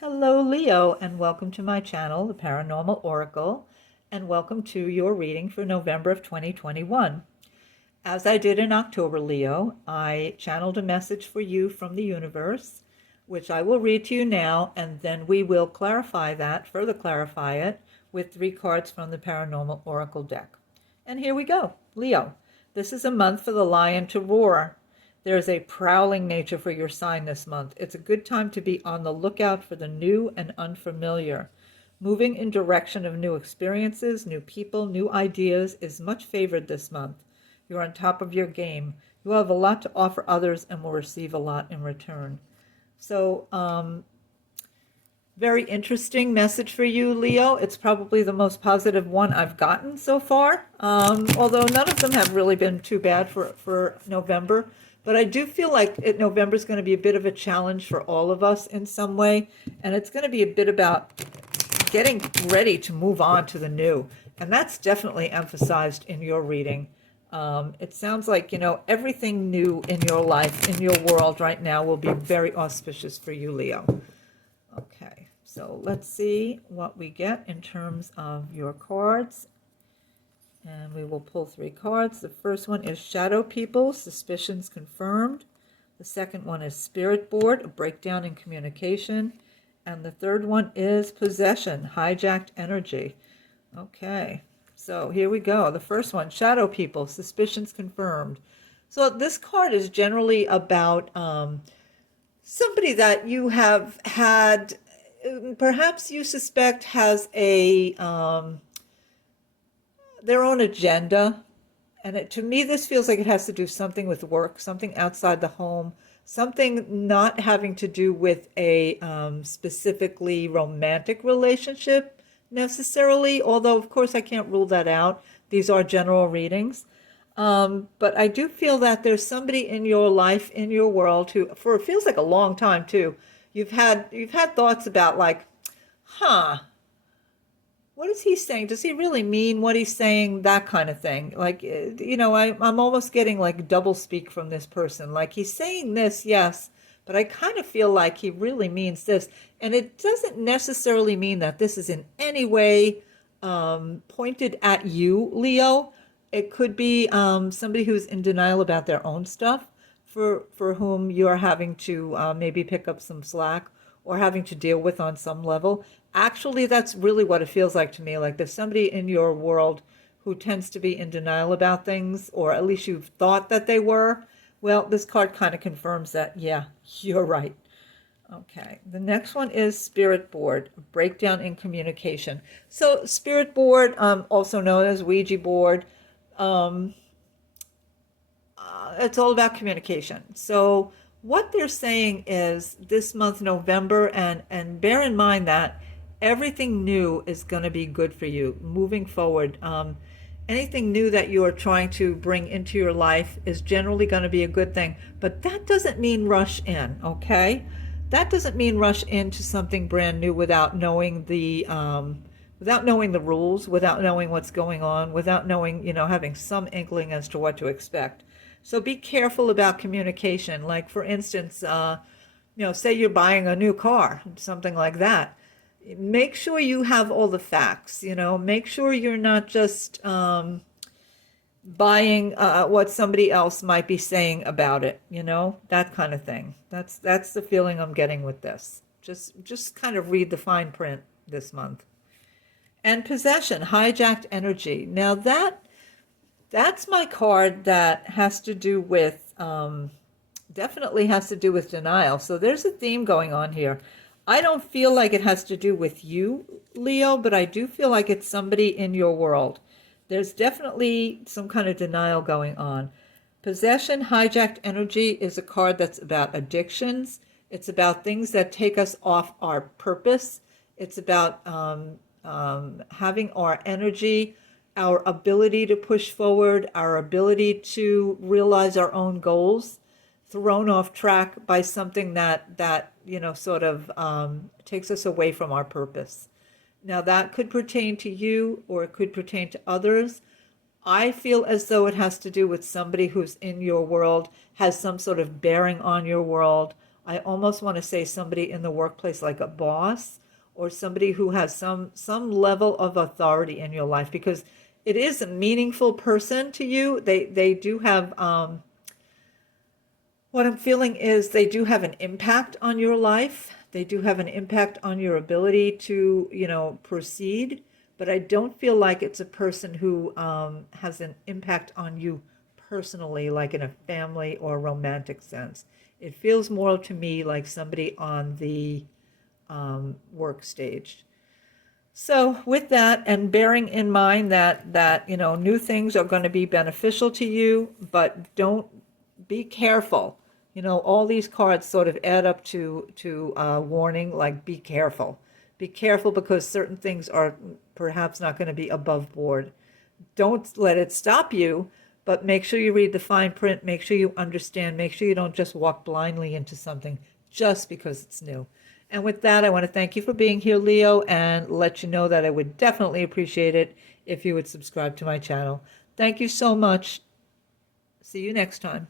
Hello, Leo, and welcome to my channel, The Paranormal Oracle, and welcome to your reading for November of 2021. As I did in October, Leo, I channeled a message for you from the universe, which I will read to you now, and then we will further clarify it, with 3 cards from the Paranormal Oracle deck. And here we go. Leo, this is a month for the lion to roar. There is a prowling nature for your sign this month. It's a good time to be on the lookout for the new and unfamiliar. Moving in direction of new experiences, new people, new ideas is much favored this month. You're on top of your game. You have a lot to offer others and will receive a lot in return. So, very interesting message for you, Leo. It's probably the most positive one I've gotten so far, although none of them have really been too bad for November. But I do feel like November is going to be a bit of a challenge for all of us in some way, and it's going to be a bit about getting ready to move on to the new. And that's definitely emphasized in your reading. It sounds like, everything new in your life, in your world right now will be very auspicious for you, Leo. Okay, so let's see what we get in terms of your cards. And we will pull 3 cards. The first one is Shadow People, Suspicions Confirmed. The second one is Spirit Board, a breakdown in communication. And the third one is Possession, Hijacked Energy. Okay, so here we go. The first one, Shadow People, Suspicions Confirmed. So this card is generally about somebody that you have had, perhaps you suspect has their own agenda. And to me, this feels like it has to do something with work, something outside the home, something not having to do with a specifically romantic relationship necessarily, although, of course, I can't rule that out. These are general readings. But I do feel that there's somebody in your life, in your world, who, for it feels like a long time too, you've had thoughts about like, what is he saying? Does he really mean what he's saying? That kind of thing. Like, I'm almost getting like double speak from this person. Like, he's saying this, yes, but I kind of feel like he really means this. And it doesn't necessarily mean that this is in any way pointed at you, Leo. It could be somebody who's in denial about their own stuff, for whom you are having to maybe pick up some slack or having to deal with on some level. Actually, that's really what it feels like to me. Like there's somebody in your world who tends to be in denial about things, or at least you've thought that they were. Well, this card kind of confirms that, yeah, you're right. Okay, the next one is Spirit Board, breakdown in communication. So Spirit Board, also known as Ouija board, it's all about communication. So what they're saying is this month, November, and bear in mind that everything new is going to be good for you moving forward. Anything new that you are trying to bring into your life is generally going to be a good thing, but that doesn't mean rush in, okay? That doesn't mean rush into something brand new without knowing the rules, without knowing what's going on, without knowing, having some inkling as to what to expect. So be careful about communication. Like, for instance, say you're buying a new car, something like that. Make sure you have all the facts, make sure you're not just buying what somebody else might be saying about it, that kind of thing. That's the feeling I'm getting with this. Just kind of read the fine print this month. And Possession, Hijacked Energy. Now that's my card that has to do with, definitely has to do with denial. So there's a theme going on here. I don't feel like it has to do with you, Leo, but I do feel like it's somebody in your world. There's definitely some kind of denial going on. Possession, Hijacked Energy is a card that's about addictions. It's about things that take us off our purpose. It's about having our energy, our ability to push forward, our ability to realize our own goals, thrown off track by something that sort of takes us away from our purpose. Now, that could pertain to you, or it could pertain to others. I feel as though it has to do with somebody who's in your world, has some sort of bearing on your world. I almost want to say somebody in the workplace, like a boss or somebody who has some level of authority in your life, because it is a meaningful person to you. They do have what I'm feeling is they do have an impact on your life. They do have an impact on your ability to, proceed. But I don't feel like it's a person who has an impact on you personally, like in a family or romantic sense. It feels more to me like somebody on the work stage. So with that, and bearing in mind that new things are going to be beneficial to you, but don't be careful. All these cards sort of add up to warning, like be careful. Be careful because certain things are perhaps not going to be above board. Don't let it stop you, but make sure you read the fine print, make sure you understand, make sure you don't just walk blindly into something just because it's new. And with that, I want to thank you for being here, Leo, and let you know that I would definitely appreciate it if you would subscribe to my channel. Thank you so much. See you next time.